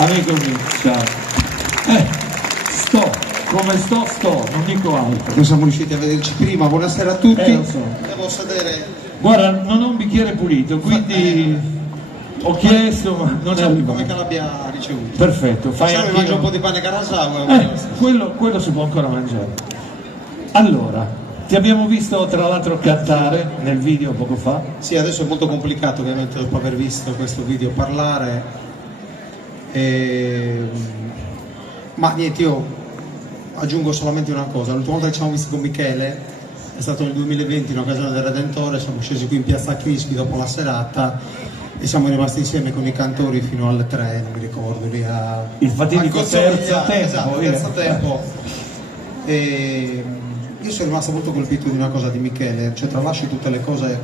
Amico mio, ciao. Sto, non dico altro. Non siamo riusciti a vederci prima, buonasera a tutti. Lo so. Devo sedere. Guarda, non ho un bicchiere pulito, quindi ho chiesto, ma non è arrivato. Come che l'abbia ricevuto. Perfetto, fai Facciamo anche mangio un po' io. di pane Karasawa. Quello si può ancora mangiare. Allora, ti abbiamo visto tra l'altro cantare nel video poco fa. Sì, adesso è molto complicato ovviamente dopo aver visto questo video parlare. Ma niente, io aggiungo solamente una cosa. L'ultima volta che ci siamo visti con Michele è stato nel 2020 in occasione del Redentore, siamo scesi qui in piazza Crispi dopo la serata e siamo rimasti insieme con i cantori fino alle 3, non mi ricordo, lì a... Il fatidico terzo tempo. Esatto, terzo tempo. E io sono rimasto molto colpito di una cosa di Michele, cioè tralasci tutte le cose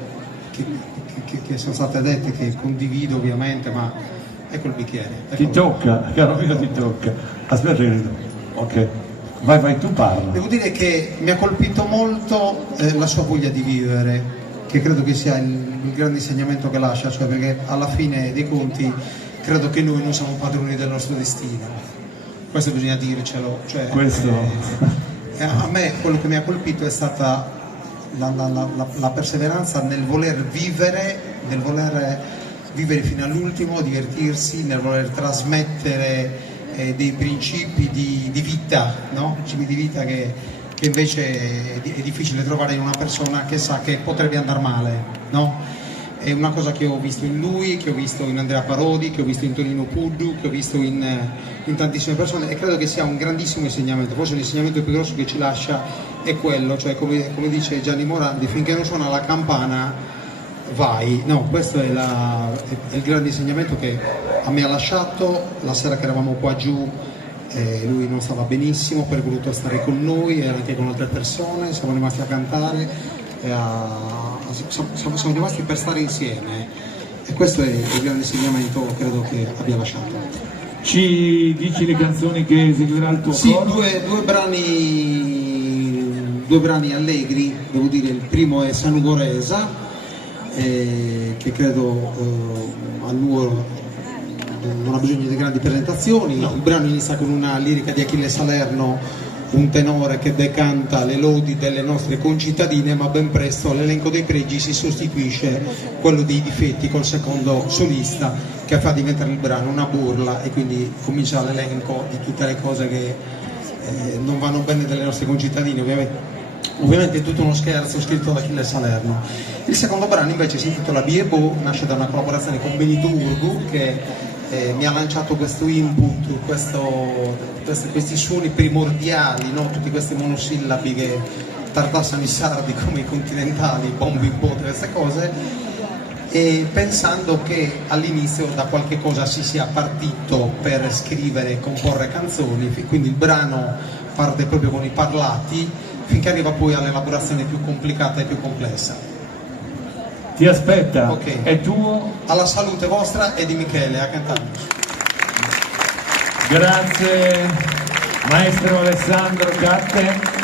che sono state dette, che condivido ovviamente, ma ecco il bicchiere. Ti tocca, caro mio, ti tocca. Aspetta, ok. Vai, tu parla. Devo dire che mi ha colpito molto la sua voglia di vivere, che credo che sia il grande insegnamento che lascia, cioè perché alla fine dei conti credo che noi non siamo padroni del nostro destino. Questo bisogna dircelo. Cioè, Questo... a me quello che mi ha colpito è stata la perseveranza nel voler vivere fino all'ultimo, divertirsi, nel voler trasmettere dei principi di vita, no? Principi di vita che invece è difficile trovare in una persona che sa che potrebbe andare male, no? È una cosa che ho visto in lui, che ho visto in Andrea Parodi, che ho visto in Tonino Puddu, che ho visto in tantissime persone, e credo che sia un grandissimo insegnamento. Forse l'insegnamento più grosso che ci lascia è quello, cioè come dice Gianni Morandi, finché non suona la campana vai, no, questo è il grande insegnamento che a me ha lasciato. La sera che eravamo qua giù lui non stava benissimo, poi è voluto stare con noi e anche con altre persone, siamo rimasti a cantare, siamo rimasti per stare insieme, e questo è il grande insegnamento credo che abbia lasciato. Ci dici le canzoni che eseguirà il tuo coro? Due brani allegri, devo dire. Il primo è Sanugoresa, che credo non ha bisogno di grandi presentazioni. No. Il brano inizia con una lirica di Achille Salerno, un tenore che decanta le lodi delle nostre concittadine, ma ben presto all'elenco dei pregi si sostituisce quello dei difetti col secondo solista, che fa diventare il brano una burla, e quindi comincia l'elenco di tutte le cose che non vanno bene delle nostre concittadine. Ovviamente è tutto uno scherzo scritto da Achille Salerno. Il secondo brano invece si intitola Biebo, nasce da una collaborazione con Benito Urgu, che mi ha lanciato questo input, questi suoni primordiali, no? Tutti questi monosillabi che tartassano i sardi come i continentali, bombi, botte, queste cose, e pensando che all'inizio da qualche cosa si sia partito per scrivere e comporre canzoni, quindi il brano parte proprio con i parlati, finché arriva poi all'elaborazione più complicata e più complessa. Ti aspetta, okay. È tuo? Alla salute vostra e di Michele, a cantare. Grazie maestro Alessandro Catte.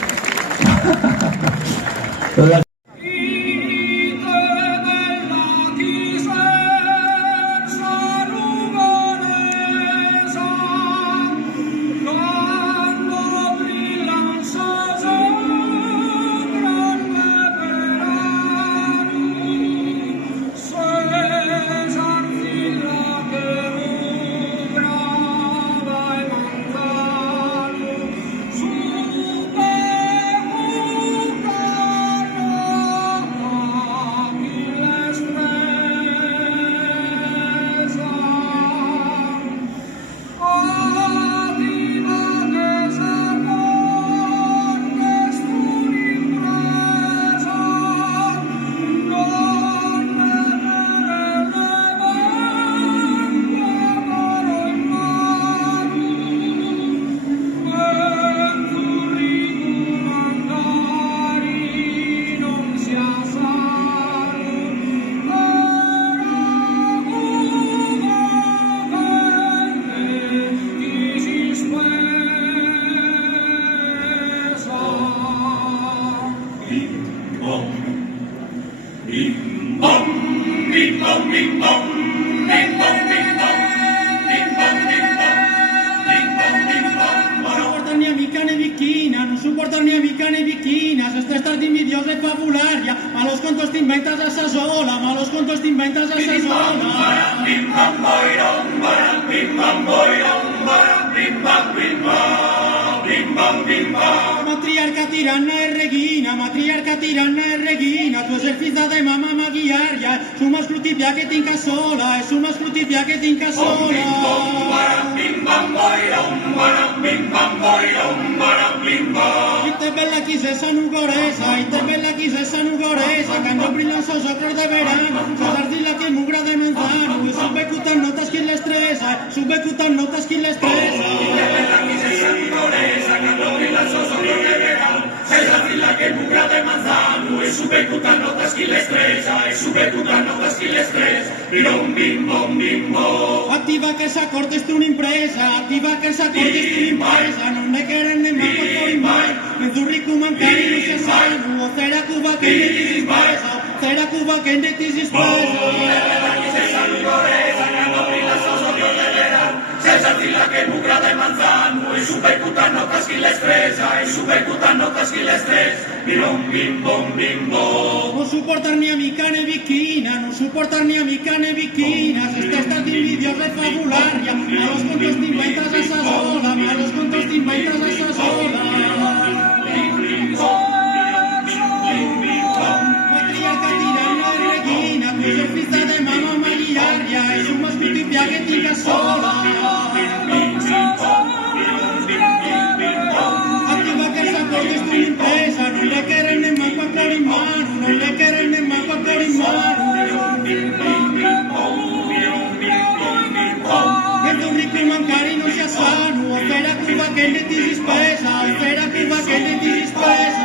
mica ne bicchina, se stai stati invidiosa e fabularia, ma lo sconto ti inventas a sasola, ma lo sconto ti inventas a sasola. Matriarca tiranna e reghina, tu sei figlia di mamma maghiaria, su mascluti via che ti incassola, e su mascluti via che ti incassola. Ite bella chisessa nugoresa, quando brillan sos ojos de verano, sos ardilla que mugra de manzano, y sube cutan notas que le estresa, sube cutan notas que le estresa. Ite bella chisessa nugoresa, quando brillan sos ojos de verano, sos ardilla que mugra de manzano, y sube cutan notas que le estresa, y sube cutan notas que le estresa. Bim bim bim bom. Attiva che sa corteste un'impresa, attiva che sa corteste un'impresa, non ne quieren ne manco fuori mai, in zurrico mancari non si sanno, c'era Cuba che ne ti si spesa, c'era Cuba che ne ti si spesa. Cesar Villa che mugra de manzano, y sube cutan notas que le estresa, y sube cutan notas que le estresa. Bim bom bim bom. Non supportar ni amica ne bicchina, non supportar ni amica ne bicchina, se stai stati invidiosa e fabularia, ma los contos ti inventas a sasola, ma los contos ti inventas a sasola. Matriarca tiranna e reghina, tu sei figlia de mamma maghiaria, e su mascuti via che ti incassola. Attiva che sa corteste un'impresa, non le quieren ne manco a cuore in mano, non le quieren ne manco a cuore in mano. E tu ricco mancari non sia sano, spera Cuba che ne ti si spesa, spera Cuba che ne ti si spesa.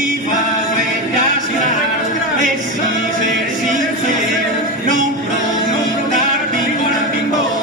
ti fa svegliare e si ser sincero, non promettar bimbo la bimbo.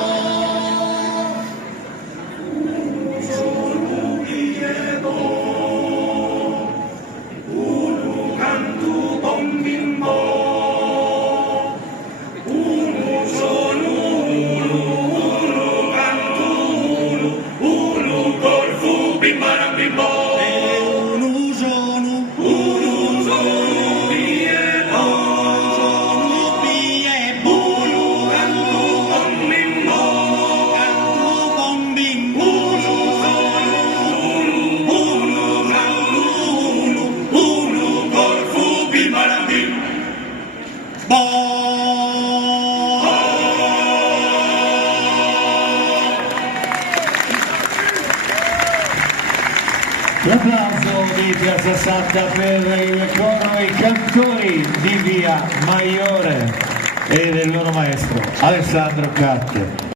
L'applauso di Piazza Santa per il coro e i cantori di Via Maiore e del loro maestro Alessandro Catte.